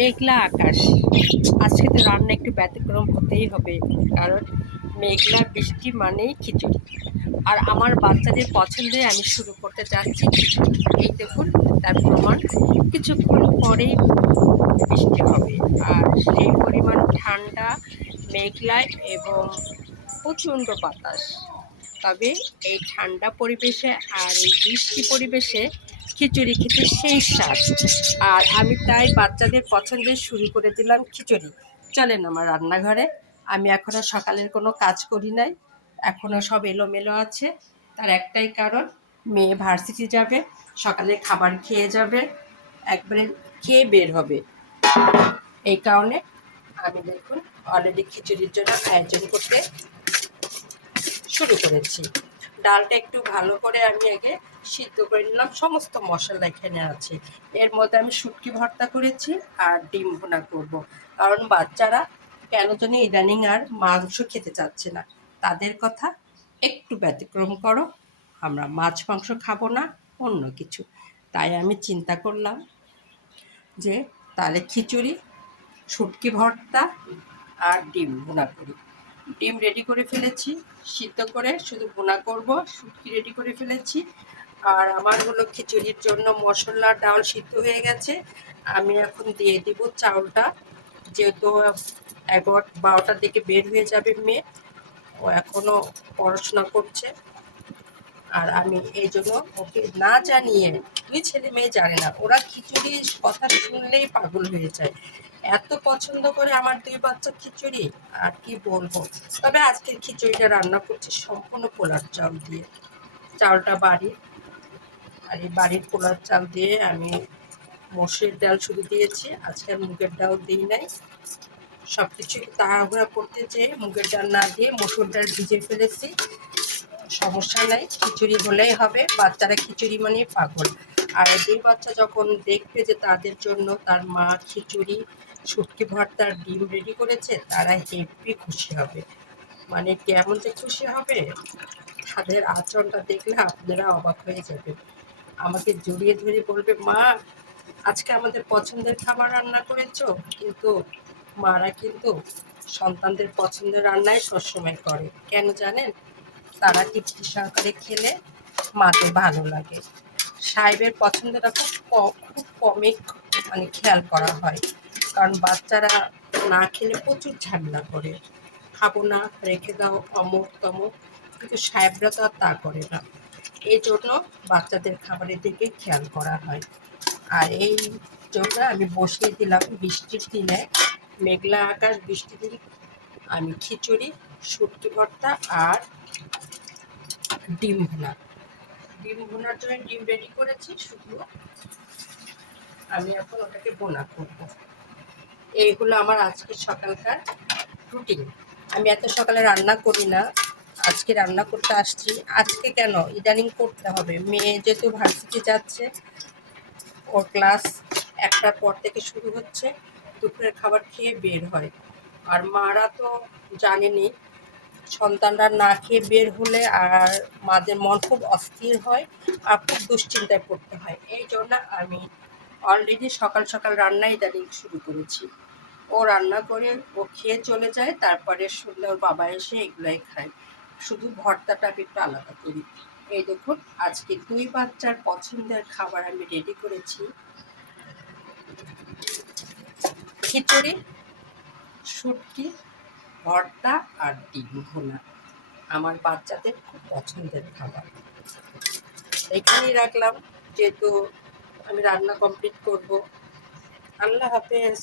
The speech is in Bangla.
মেঘলা আকাশ। আজকে তো রান্না একটু ব্যতিক্রম হতেই হবে, কারণ মেঘলা বৃষ্টি মানেই খিচুড়ি। আর আমার বাচ্চাদের পছন্দে আমি শুরু করতে যাচ্ছি খিচুড়ি। এই দেখুন, তার প্রমাণ। কিছুক্ষণ পরেই বৃষ্টি হবে, আর সেই পরিমাণ ঠান্ডা, মেঘলা এবং প্রচণ্ড বাতাস। তবে এই ঠান্ডা পরিবেশে আর এই বৃষ্টি পরিবেশে খিচুড়ি খেতে সেই স্বাদ। আর আমি তাই বাচ্চাদের পছন্দের শুরু করে দিলাম খিচুড়ি। চলেন আমার রান্নাঘরে। আমি এখনও সকালের কোনো কাজ করি নাই, এখনও সব এলোমেলো আছে। তার একটাই কারণ, মেয়ে ভার্সিটি যাবে, সকালে খাবার খেয়ে যাবে, একবারে খেয়ে বের হবে। এই কারণে আমি দেখুন অলরেডি খিচুড়ির জন্য আয়োজন করতে শুরু করেছি। ডালটা একটু ভালো করে আমি আগে সিদ্ধ করে নিলাম। সমস্ত মশলা এখানে আছে। এর মধ্যে আমি শুটকি ভর্তা করেছি আর ডিম ভুনা করব। কারণ বাচ্চারা কেন জানি ইদানিং আর মাংস খেতে চাচ্ছে না। তাদের কথা, একটু ব্যতিক্রম করো, আমরা মাছ মাংস খাবো না, অন্য কিছু। তাই আমি চিন্তা করলাম যে তাহলে খিচুড়ি, শুটকি ভর্তা আর ডিম ভুনা করি। ডিম রেডি করে ফেলেছি, সিদ্ধ করে শুধু ভুনা করব। শুটকি রেডি করে ফেলেছি। আর আমার হলো খিচুড়ির জন্য মশলা, ডাল সিদ্ধ হয়ে গেছে। আমি এখন দিয়ে দিব চাউলটা, যেহেতু 11-12টার দিকে বের হয়ে যাবে মেয়ে, ও এখনও পড়াশোনা করছে। আর আমি এই জন্য ওকে না জানিয়ে, দুই ছেলে মেয়ে জানে না, ওরা খিচুড়ির কথা শুনলেই পাগল হয়ে যায়। এত পছন্দ করে আমার দুই বাচ্চা খিচুড়ি, আর কি বলবো। তবে আজকের খিচুড়িটা রান্না করছি সম্পূর্ণ পোলার চাল দিয়ে। চালটা বাড়ির, আর এই বাড়ির পোলার চাল দিয়ে আমি মসুরের ডাল শুধু দিয়েছি, আজকে মুগের ডাল দিই নাই। সব কিছু তাড়াহুড়া করতে চেয়ে মুগের ডাল না দিয়ে মসুর ডাল ভিজে ফেলেছি। সমস্যা নাই, খিচুড়ি হলেই হবে। বাচ্চারা খিচুড়ি মানে পাগল। আর যে বাচ্চা যখন দেখবে যে তাদের জন্য তার মা খিচুড়ি, শুটকি ভর্তার ডিম রেডি করেছে, তারা হেব্বি খুশি হবে। মানে কেমন যে খুশি হবে, তাদের আচরণটা দেখলে আপনারা অবাক হয়ে যাবেন। আমাকে জড়িয়ে ধরে বলবে, মা আজকে আমাদের পছন্দের খাবার রান্না করেছো। কিন্তু মারা কিন্তু সন্তানদের পছন্দের রান্নাই সবসময় করে। কেন জানেন? তারা তৃপ্তি সহকারে খেলে মাকে ভালো লাগে। সাহেবের পছন্দটা খুব কমই মানে খেয়াল করা হয়, কারণ বাচ্চারা না খেলে প্রচুর ঝামেলা করে, খাবো না, রেখে দাও, অমুক তমুক। কিন্তু সাহেবরা তো আর তা করে না। এই জন্য বাচ্চাদের খাবারের দিকে খেয়াল করা হয়। আর এই জন্য আমি বসিয়ে দিলাম বৃষ্টির দিনে, মেঘলা আকাশ, বৃষ্টির দিন, আমি খিচুড়ি, শুটকি ভর্তা আর ডিম ভুনা। ডিম ভুনার জন্য ডিম রেডি করেছি, শুধু আমি এখন ওটাকে ভুনা করব। এইগুলো আমার আজকে সকালকার রুটিন। আমি এত সকালে রান্না করি না, আজকে রান্না করতে আসছি। আজকে কেন, ইদানিং করতে হবে। মেয়ে যেহেতু ভার্সিটি যাচ্ছে, ওর ক্লাস 1টার পর থেকে শুরু হচ্ছে, দুপুরের খাবার খেয়ে বের হয়। আর মারা তো জানেনই, সন্তানরা না খেয়ে বের হলে আর মাদের মন খুব অস্থির হয়, আর খুব দুশ্চিন্তায় পড়তে হয়। এই জন্য আমি অলরেডি সকাল সকাল রান্না ইদানিং শুরু করেছি। ও রান্না করে ও খেয়ে চলে যায়, তারপরে সন্ধ্যা ওর বাবা এসে এগুলাই খায়। শুধু ভর্তাটা আমি একটু আলাদা করি। এই দেখুন, আজকে দুই বাচ্চার পছন্দের খাবার আমি রেডি করেছি, খিচুড়ি, শুটকি ভর্তা আর ডিম ভুনা। আমার বাচ্চাদের খুব পছন্দের খাবার। এখানেই রাখলাম, যেহেতু আমি রান্না কমপ্লিট করব। আল্লাহ হাফেজ।